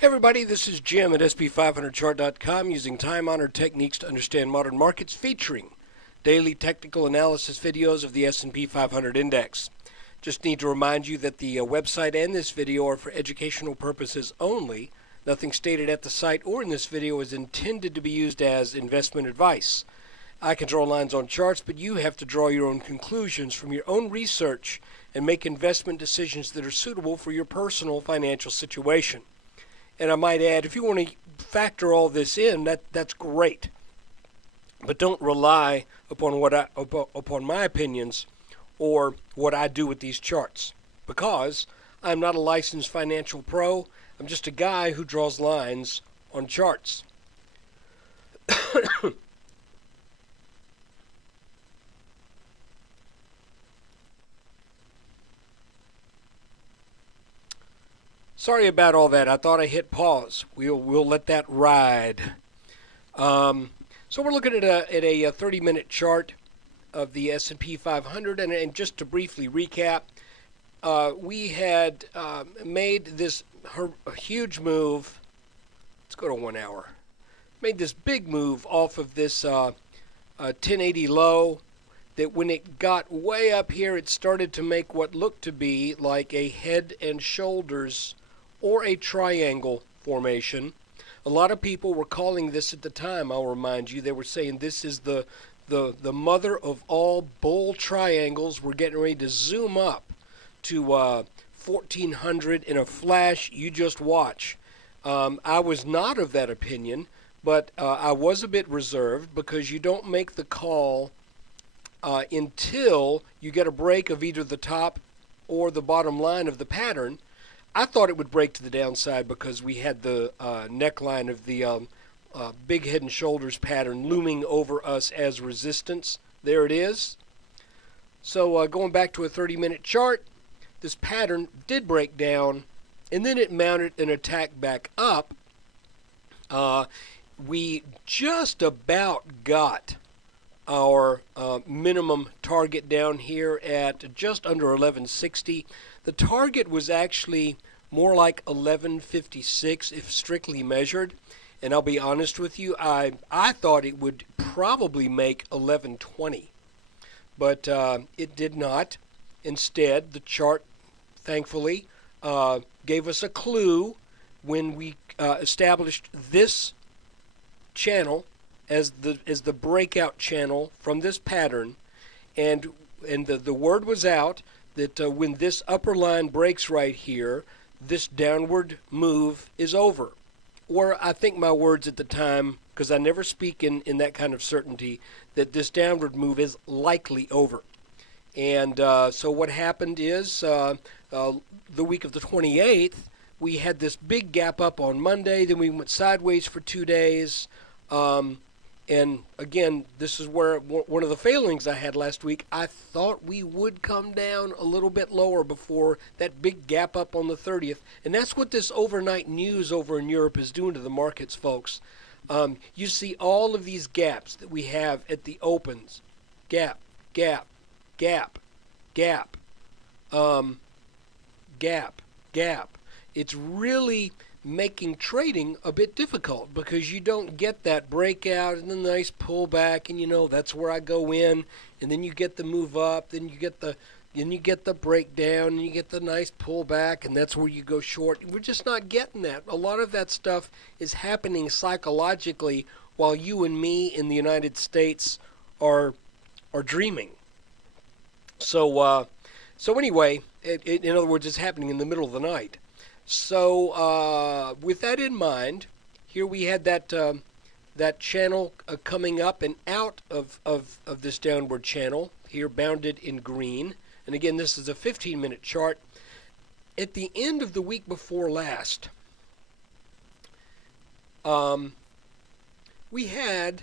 Hey everybody, this is Jim at SP500chart.com using time-honored techniques to understand modern markets, featuring daily technical analysis videos of the S&P 500 index. Just need to remind you that the website and this video are for educational purposes only. Nothing stated at the site or in this video is intended to be used as investment advice. I can draw lines on charts, but you have to draw your own conclusions from your own research and make investment decisions that are suitable for your personal financial situation. And I might add, if you want to factor all this in, that's great. But don't rely upon my opinions or what I do with these charts, because I'm not a licensed financial pro. I'm just a guy who draws lines on charts. Sorry about all that. I thought I hit pause. We'll let that ride. So we're looking at a 30-minute chart of the S&P 500, and just to briefly recap, we had made this huge move. Let's go to 1 hour. Made this big move off of this 1080 low. That when it got way up here, it started to make what looked to be like a head and shoulders or a triangle formation. A lot of people were calling this at the time, I'll remind you. They were saying this is the mother of all bull triangles. We're getting ready to zoom up to 1400 in a flash. You just watch. I was not of that opinion, but I was a bit reserved, because you don't make the call until you get a break of either the top or the bottom line of the pattern. I thought it would break to the downside because we had the neckline of the big head and shoulders pattern looming over us as resistance. There it is. So going back to a 30-minute chart, this pattern did break down, and then it mounted an attack back up. We just about got our minimum target down here at just under 1160. The target was actually more like 1156 if strictly measured, and I'll be honest with you, I thought it would probably make 1120, but it did not. Instead, the chart, thankfully, gave us a clue when we established this channel as the breakout channel from this pattern, and the word was out that when this upper line breaks right here, this downward move is over. Or I think my words at the time, because I never speak in that kind of certainty, that this downward move is likely over. And so what happened is the week of the 28th, we had this big gap up on Monday, then we went sideways for 2 days. And again, this is where one of the failings I had last week. I thought we would come down a little bit lower before that big gap up on the 30th. And that's what this overnight news over in Europe is doing to the markets, folks. You see all of these gaps that we have at the opens. Gap, gap, gap, gap, gap, gap. It's really making trading a bit difficult, because you don't get that breakout and the nice pullback, and that's where I go in, and then you get the move up, then you get the breakdown, and you get the nice pullback, and that's where you go short. We're just not getting that. A lot of that stuff is happening psychologically while you and me in the United States are dreaming. So anyway, in other words, it's happening in the middle of the night. So with that in mind, here we had that channel coming up and out of this downward channel, here bounded in green. And again, this is a 15-minute chart. At the end of the week before last, we had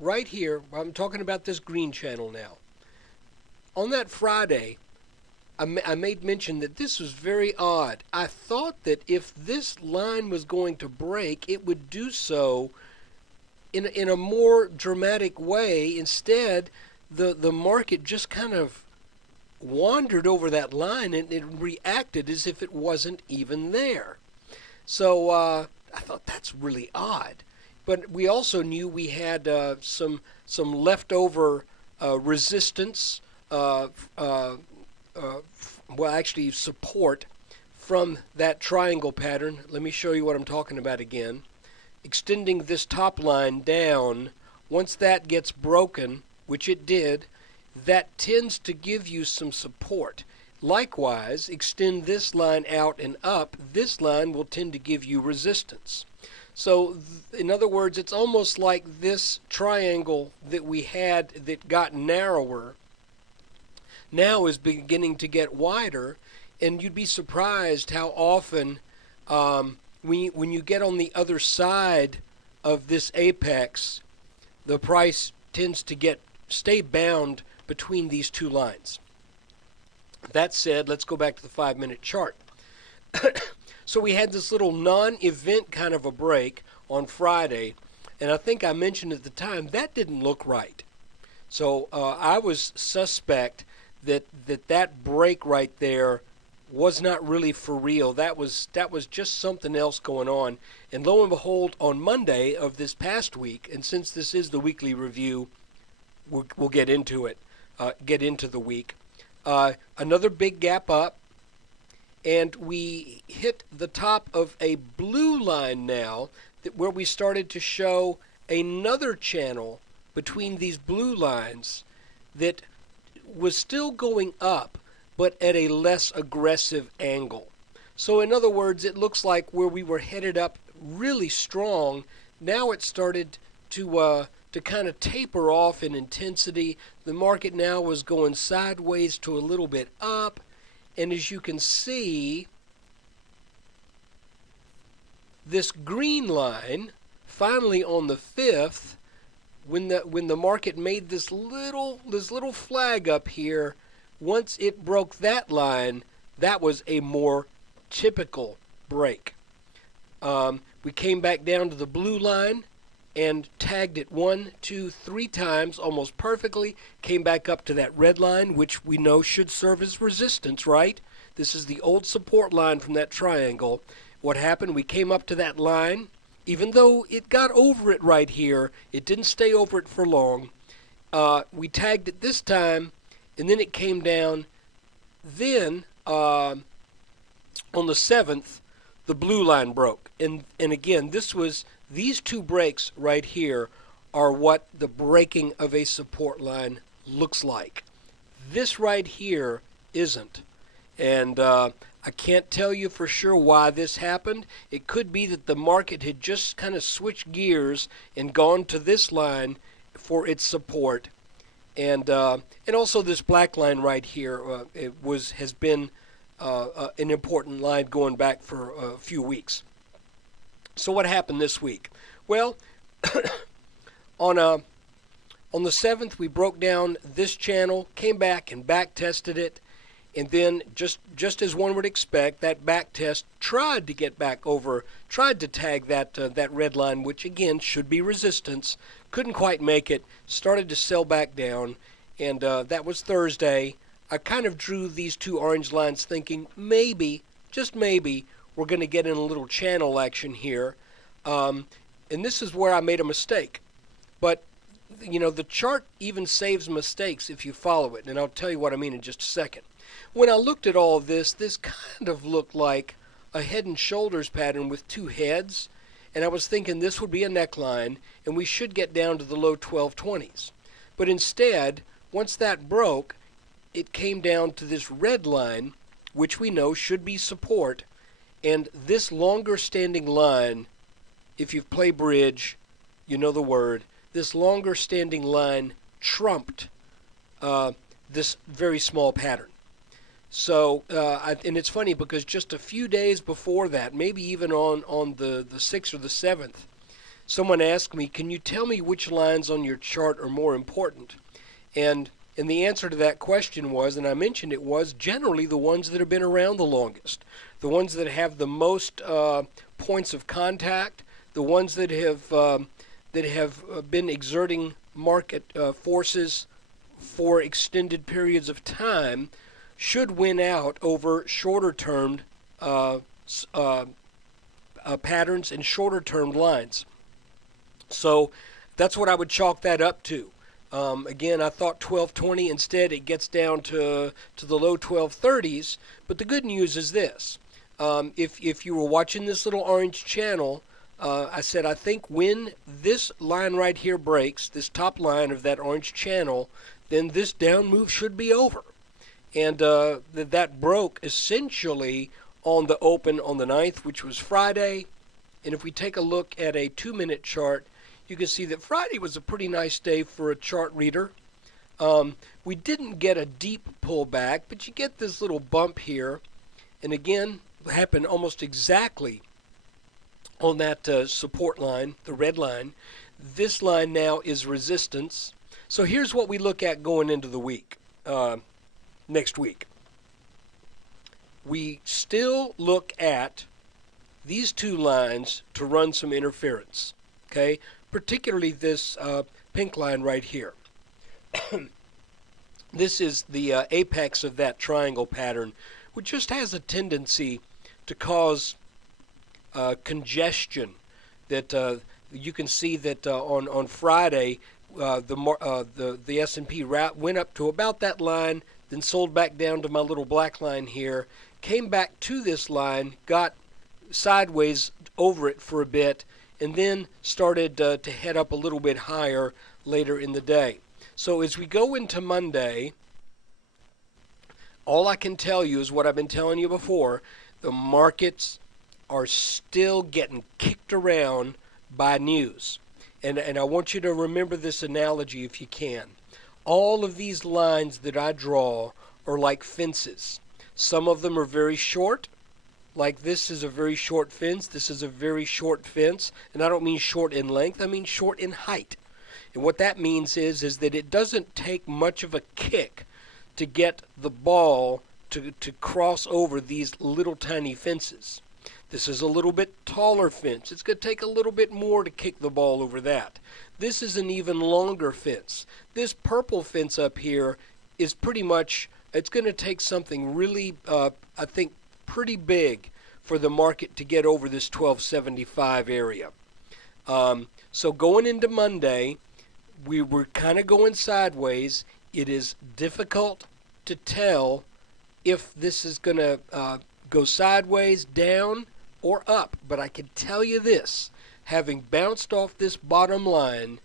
right here, I'm talking about this green channel now. On that Friday, I made mention that this was very odd. I thought that if this line was going to break, it would do so in a more dramatic way. Instead, the market just kind of wandered over that line and it reacted as if it wasn't even there. So I thought that's really odd. But we also knew we had some leftover resistance, well, actually support from that triangle pattern. Let me show you what I'm talking about again. Extending this top line down, once that gets broken, which it did, that tends to give you some support. Likewise, extend this line out and up, this line will tend to give you resistance. So, in other words, it's almost like this triangle that we had that got narrower now is beginning to get wider, and you'd be surprised how often when you get on the other side of this apex, the price tends to stay bound between these two lines. That said, let's go back to the 5-minute chart. So we had this little non-event kind of a break on Friday, and I think I mentioned at the time that didn't look right. So I was suspect that break right there was not really for real. That was just something else going on. And lo and behold, on Monday of this past week, and since this is the weekly review, we'll get into it, get into the week. Another big gap up, and we hit the top of a blue line now where we started to show another channel between these blue lines that was still going up, but at a less aggressive angle. So in other words, it looks like where we were headed up really strong, now it started to kind of taper off in intensity. The market now was going sideways to a little bit up, and as you can see, this green line finally on the 5th, when the market made this little flag up here, once it broke that line, that was a more typical break. We came back down to the blue line and tagged it 1, 2, 3 times almost perfectly, came back up to that red line, which we know should serve as resistance, right? This is the old support line from that triangle. What happened? We came up to that line. Even though it got over it right here, it didn't stay over it for long. We tagged it this time, and then it came down. Then, on the 7th, the blue line broke. And again, these two breaks right here are what the breaking of a support line looks like. This right here isn't. And I can't tell you for sure why this happened. It could be that the market had just kind of switched gears and gone to this line for its support. And also this black line right here has been an important line going back for a few weeks. So what happened this week? Well, on the 7th we broke down this channel, came back and back tested it, and then just as one would expect, that back test tried to get back over, tried to tag that red line, which again should be resistance, couldn't quite make it, started to sell back down, and that was Thursday. I kind of drew these two orange lines thinking maybe, just maybe, we're going to get in a little channel action here. And this is where I made a mistake. But, you know, the chart even saves mistakes if you follow it, and I'll tell you what I mean in just a second. When I looked at all of this kind of looked like a head and shoulders pattern with two heads, and I was thinking this would be a neckline, and we should get down to the low 1220s. But instead, once that broke, it came down to this red line, which we know should be support, and this longer standing line, if you've played bridge, you know the word, this longer standing line trumped this very small pattern. So, and it's funny because just a few days before that, maybe even on the 6th or the 7th, someone asked me, can you tell me which lines on your chart are more important? And the answer to that question was, and I mentioned it was, generally the ones that have been around the longest, the ones that have the most points of contact, the ones that have been exerting market forces for extended periods of time. should win out over shorter term patterns and shorter term lines. So that's what I would chalk that up to. Again, I thought 1220. Instead, it gets down to the low 1230s. But the good news is this. If you were watching this little orange channel, I said I think when this line right here breaks, this top line of that orange channel, then this down move should be over. And that broke essentially on the open on the 9th, which was Friday. And if we take a look at a 2-minute chart, you can see that Friday was a pretty nice day for a chart reader. We didn't get a deep pullback, but you get this little bump here. And again, it happened almost exactly on that support line, the red line. This line now is resistance. So here's what we look at going into the week, next week. We still look at these two lines to run some interference, okay? Particularly this pink line right here. This is the apex of that triangle pattern, which just has a tendency to cause congestion. That you can see that on Friday, the S&P went up to about that line, then sold back down to my little black line here, came back to this line, got sideways over it for a bit, and then started to head up a little bit higher later in the day. So as we go into Monday, all I can tell you is what I've been telling you before. The markets are still getting kicked around by news. And I want you to remember this analogy if you can. All of these lines that I draw are like fences. Some of them are very short. Like this is a very short fence. This is a very short fence. And I don't mean short in length. I mean short in height. And what that means is that it doesn't take much of a kick to get the ball to cross over these little tiny fences. This is a little bit taller fence. It's going to take a little bit more to kick the ball over that. This is an even longer fence. This purple fence up here is pretty much, it's going to take something really, I think, pretty big for the market to get over this 1275 area. So going into Monday, we were kind of going sideways. It is difficult to tell if this is going to go sideways, down, or up. But I can tell you this, having bounced off this bottom line,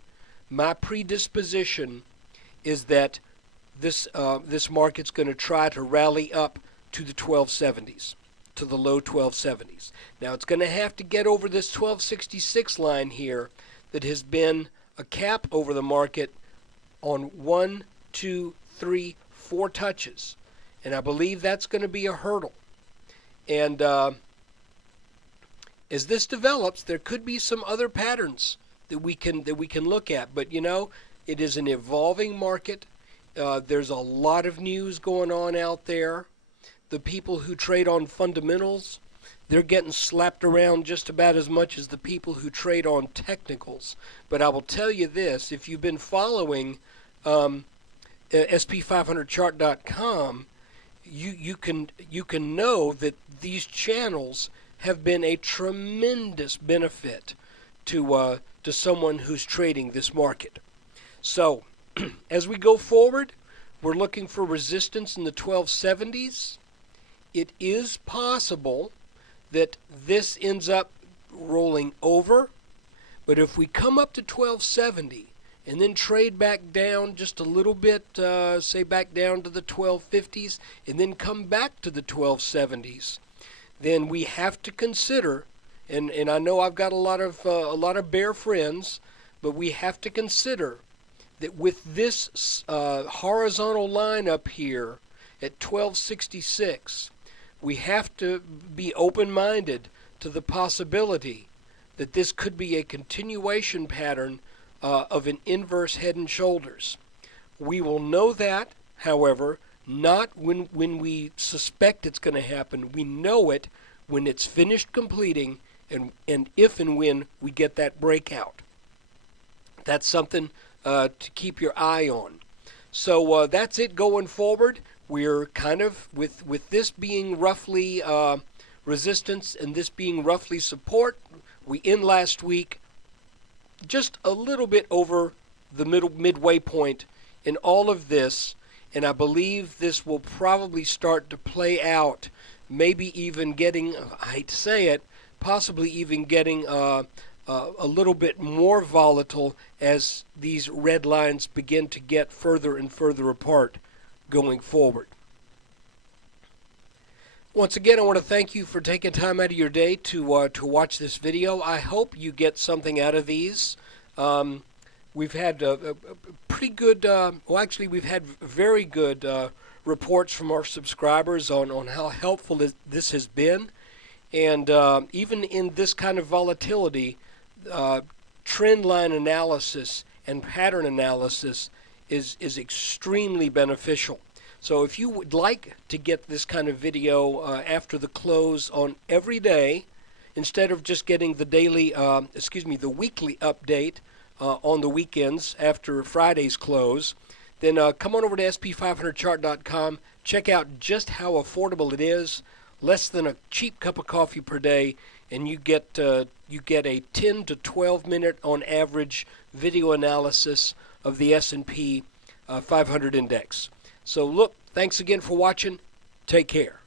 my predisposition is that this market's going to try to rally up to the 1270s, to the low 1270s. Now it's going to have to get over this 1266 line here that has been a cap over the market on 1, 2, 3, 4 touches. And I believe that's going to be a hurdle. And as this develops, there could be some other patterns that we can look at. But you know, it is an evolving market. There's a lot of news going on out there. The people who trade on fundamentals, they're getting slapped around just about as much as the people who trade on technicals. But I will tell you this, if you've been following SP500chart.com, you can know that these channels have been a tremendous benefit to someone who's trading this market. So as we go forward, we're looking for resistance in the 1270s. It is possible that this ends up rolling over, but if we come up to 1270 and then trade back down just a little bit, say back down to the 1250s, and then come back to the 1270s, then we have to consider, and I know I've got a lot of bear friends, but we have to consider that with this horizontal line up here at 1266, we have to be open-minded to the possibility that this could be a continuation pattern of an inverse head and shoulders. We will know that, however, not when we suspect it's going to happen. We know it when it's finished completing and if and when we get that breakout. That's something to keep your eye on. So that's it going forward. we're kind of, with this being roughly resistance and this being roughly support, we end last week just a little bit over the midway point in all of this, and I believe this will probably start to play out, maybe even getting, I hate to say it, possibly even getting a little bit more volatile as these red lines begin to get further and further apart going forward. Once again, I want to thank you for taking time out of your day to watch this video. I hope you get something out of these. We've had a pretty good, well, actually, we've had very good reports from our subscribers on how helpful this has been. And even in this kind of volatility, trend line analysis and pattern analysis is extremely beneficial. So if you would like to get this kind of video after the close on every day, instead of just getting the daily, the weekly update on the weekends after Friday's close, then come on over to sp500chart.com. Check out just how affordable it is. Less than a cheap cup of coffee per day, and you get a 10 to 12 minute on average video analysis of the S&P 500 index. So look, thanks again for watching. Take care.